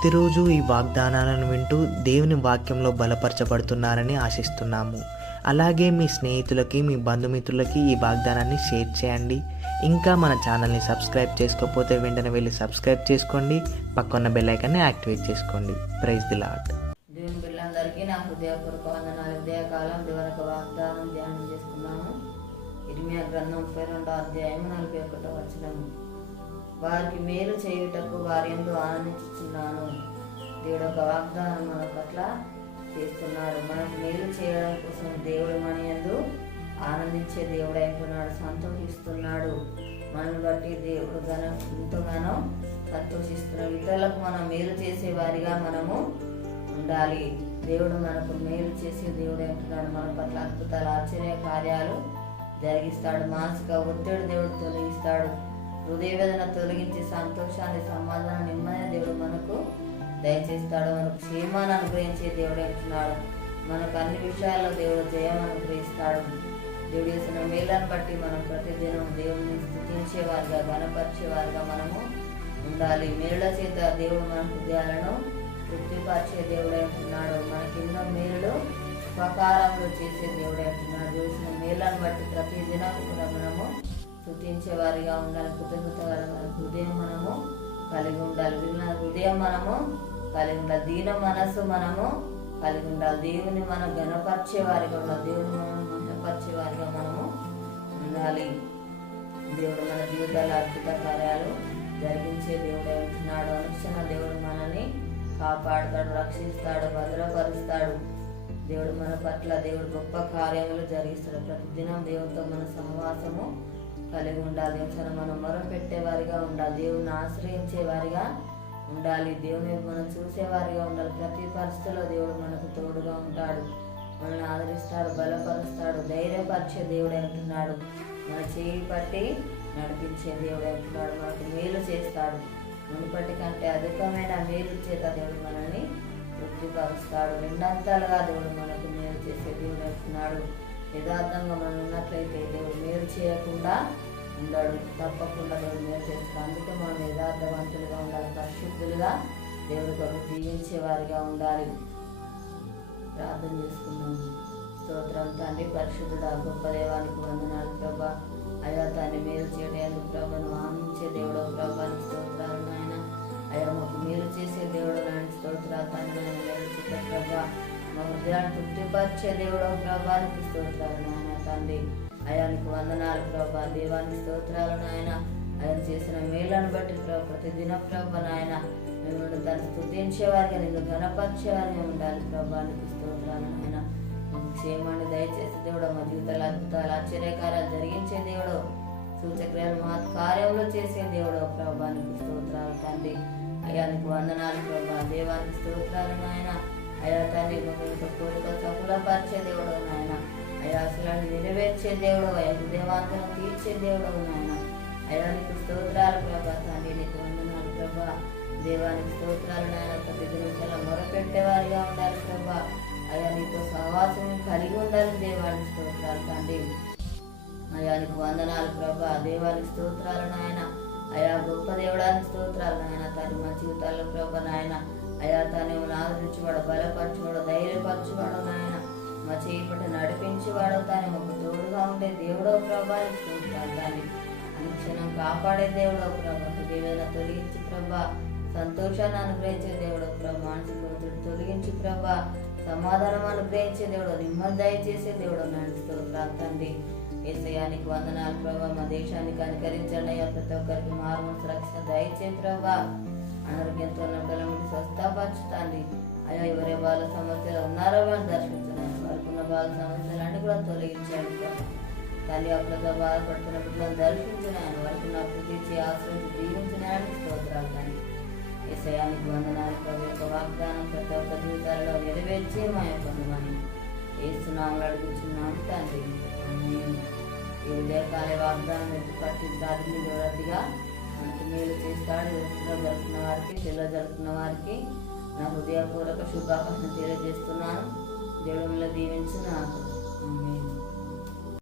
ప్రతిరోజు ఈ వాగ్దానాలను వింటూ దేవుని వాక్యంలో బలపరచబడుతున్నారని ఆశిస్తున్నాము. అలాగే మీ స్నేహితులకి, మీ బంధుమిత్రులకి ఈ వాగ్దానాన్ని షేర్ చేయండి. ఇంకా మన ఛానల్ని సబ్స్క్రైబ్ చేసుకోకపోతే వెంటనే వెళ్ళి సబ్స్క్రైబ్ చేసుకోండి. పక్కన్న బెల్ ఐకాన్ని యాక్టివేట్ చేసుకోండి. Praise the lord. దేవుని పిల్లలందరికీ నా హృదయపూర్వక వందనాలు. ఉదయకాలం దేవుని యొక్క వాగ్దానం ధ్యానం చేసుకున్నాము. ఇర్మియా గ్రంథం 32వ అధ్యాయం 41వ వచనం. వారికి మేలు చేయుటకు వారి యందు ఆనందించుచున్నాను. దేవుడు ఒక వాగ్దానం మన పట్ల చేస్తున్నాడు. మనకు మేలు చేయడం కోసం దేవుడు మన యందు ఆనందించే దేవుడు అంటున్నాడు, సంతోషిస్తున్నాడు. మనల్ని బట్టి దేవుడు ఎంతగానో సంతోషిస్తున్నాడు. ఇతరులకు మనం మేలు చేసే వారిగా మనము ఉండాలి. దేవుడు మనకు మేలు చేసే దేవుడు అంటున్నాడు. మన పట్ల అద్భుతాలు, ఆశ్చర్య కార్యాలు జరిగిస్తాడు. మానసిక ఒత్తిడి దేవుడు తొలగిస్తాడు. హృదయ వేదన తొలగించి సంతోషాన్ని, సమాధానం, నెమ్మది దేవుడు మనకు దయచేస్తాడు. మనకు క్షేమాన్ని అనుగ్రహించే దేవుడు అంటున్నాడు. మనకు అన్ని విషయాల్లో దేవుడు జయం అనుగ్రహిస్తాడు. దేవుడు చేసిన మేలను బట్టి మనం ప్రతిదినం దేవుడిని స్తుతించేవారుగా, ఘనపరిచేవారుగా మనము ఉండాలి. మేలుల చేత దేవుడు మన హృదయాలను తృప్తిపరిచే దేవుడు అంటున్నాడు. మనకెన్నో మేలులు ఉపకారంలో చేసే దేవుడు అంటున్నాడు. చేసిన మేలను బట్టి ప్రతిదినం కూడా మనము స్తుతించేవారిగా ఉండాలి. కృతజ్ఞత హృదయం మనము కలిగి ఉండాలి. హృదయం మనము కలిగి ఉండాలి. దీన మనస్సు మనము కలిగి ఉండాలి. దేవుని మనం ఘనపరిచే వారిగా ఉండాలి. దేవుని మనం మహిమపరిచే వారిగా మనము ఉండాలి. దేవుడు మన జీవితాల్లో అద్భుత కార్యాలు జరిగించే దేవుడు అంటున్నాడు. అనుక్షణ దేవుడు మనల్ని కాపాడుతాడు, రక్షిస్తాడు, భద్రపరుస్తాడు. దేవుడు మన పట్ల దేవుడు గొప్ప కార్యములు జరిగిస్తాడు. ప్రతిదినం దేవుడితో మన సహవాసము కలిగి ఉండాలి. దేవుని మనం మొరపెట్టేవారిగా ఉండాలి. దేవుని ఆశ్రయించే వారిగా ఉండాలి. దేవుని మనం చూసేవారిగా ఉండాలి. ప్రతి పరిస్థితిలో దేవుడు మనకు తోడుగా ఉంటాడు. మనల్ని ఆదరిస్తాడు, బలపరుస్తాడు, ధైర్యపరిచే దేవుడు అంటున్నాడు. మన చేయి పట్టి నడిపించే దేవుడు అంటున్నాడు. మనకు మేలు చేస్తాడు. మునుపటి కంటే అధికమైన మేలు చేత దేవుడు మనల్ని తృప్తిపరుస్తాడు. రెండంతలుగా దేవుడు మనకు మేలు చేసే దేవుడు అంటున్నాడు. యథార్థంగా మనం ఉన్నట్లయితే దేవుడు మేలు చేయకుండా ఉండడు. తప్పకుండా దేవుడు మేలు చేస్తాడు. అందుకే మనం యథార్థవంతులుగా ఉండాలి, పరిశుద్ధులుగా దేవుడి కొరకు జీవించే వారిగా ఉండాలి. ప్రార్థన చేసుకున్నాము. స్తోత్రం తండ్రి, పరిశుద్ధుడా, గొప్ప దేవానికి వందనాలు ప్రభా. అయ్యా తండ్రి, మేలు చేయడానికి ప్రభాను ఆనందించే దేవుడు ప్రభానికి స్తోత్రాలు నాయన. అయ్యా మాకు మేలు చేసే దేవుడు నాయన స్తోత్రాలు తండ్రి. నాయన మేలు చేసే ప్రభా, మా హృదయాన్ని తృప్తిపరిచే దేవుడు ప్రభానికి స్తోత్రాలు నాయన తండ్రి. అయానికి వందనాలు ప్రభా. దేవానికి స్తోత్రాలు నాయన. ఆయన చేసిన మేలను బట్టి ప్రతిదిన ప్రభా నాయన మేము దాన్ని స్తుతించేవారిగా, నీకు ఘనపరిచేవారిగా ఉండాలి. ప్రభానికి స్తోత్రాలు నాయన. మాకు క్షేమాన్ని దయచేసి దేవుడు, మా జీవితాలు అద్భుతాలు, ఆశ్చర్యకార్యాలు జరిగించే దేవుడు, సూచక్రియలు మహత్ కార్యంలో చేసే దేవుడు ప్రభానికి స్తోత్రాలు తండ్రి. అయానికి వందనాలు ప్రభా. దేవానికి స్తోత్రాలు నాయన. అయా తండ్రి, కోరిక సఫలపరిచే దేవుడు నాయన. అయా అసలు నెరవేర్చే దేవుడు, అయా హృదయవాంతను తీర్చే దేవుడు నాయన. అయానికి స్తోత్రాలు ప్రభా తండ్రి. నీకు వందనాలు ప్రభా. దేవానికి స్తోత్రాలు నాయన. ప్రతి నిమిషాలు మొరపెట్టేవారిగా ఉండాలి ప్రభా. అయా నీతో సహవాసం కలిగి ఉండాలి. దేవానికి స్తోత్రాలు తండ్రి. అయానికి వందనాలు ప్రభా. దేవానికి స్తోత్రాలు నాయన. అయా గొప్ప దేవుడానికి స్తోత్రాలు నాయన తండ్రి. మా జీవితాల్లో ప్రభా నాయన. అయా తాను ఆదరించేవాడు, బలపరచువాడు, ధైర్యపరచువాడు నాయన. మా చేయి పట్టి నడిపించేవాడు తాను. మాకు తోడుగా ఉండే దేవుడో ప్రభాని స్తోత్రాలు తండ్రి. అనుక్షణం కాపాడే దేవుడో ప్రభా. హృదయవేదన తొలగించి ప్రభా, సంతోషాన్ని అనుగ్రహించే దేవుడు ప్రభా. మానసిక ఒత్తిడి తొలగించి ప్రభా, సమాధానం అనుగ్రహించే దేవుడు, నెమ్మది దయచేసే దేవుడు నాయన స్తోత్రాలు తండ్రి. యేసయ్యానికి వందనాలు ప్రభా. మా దేశాన్ని కనికరించండి అయ్యా. ప్రతి ఒక్కరికి మారుమనసు రక్షణ దయచే ప్రభా. అనారోగ్యంతో ఉన్న పిల్లలకి స్వస్థపరచుతాండి అయ్యా. ఎవరే బాల సమస్యలు ఉన్నారో వాళ్ళు దర్శించండి. వారికి ఉన్న బాల సమస్యలు అన్ని కూడా తొలగించండి ప్రభా. తల్లి అప్పులతో బాధపడుతున్న బిడ్డలను దర్శించినాయని, వారికి నా తీర్చి ఆశ్రయించి దీవించినాయని స్తోత్రాలు తండ్రి. యేసయ్యానికి వందనాలు ప్రభు. యొక్క వాగ్దానం ప్రతి ఒక్క జీవితాలలో నెరవేర్చి మా యొక్క మహిమ ఏస్తున్నాము అడుగుతున్నాము తండ్రి. ఈ ఉదయకాల వాగ్దానం ఎత్తి పట్టి దాటిని వివరతిగా మనకు మేలు చేస్తాడు. యువతలో జరుపుకున్న వారికి, పిల్లలు జరుపుకున్న వారికి నా హృదయపూర్వక శుభాకాంక్షలు తెలియజేస్తున్నాను. దేవుడు దీవించు నాకు.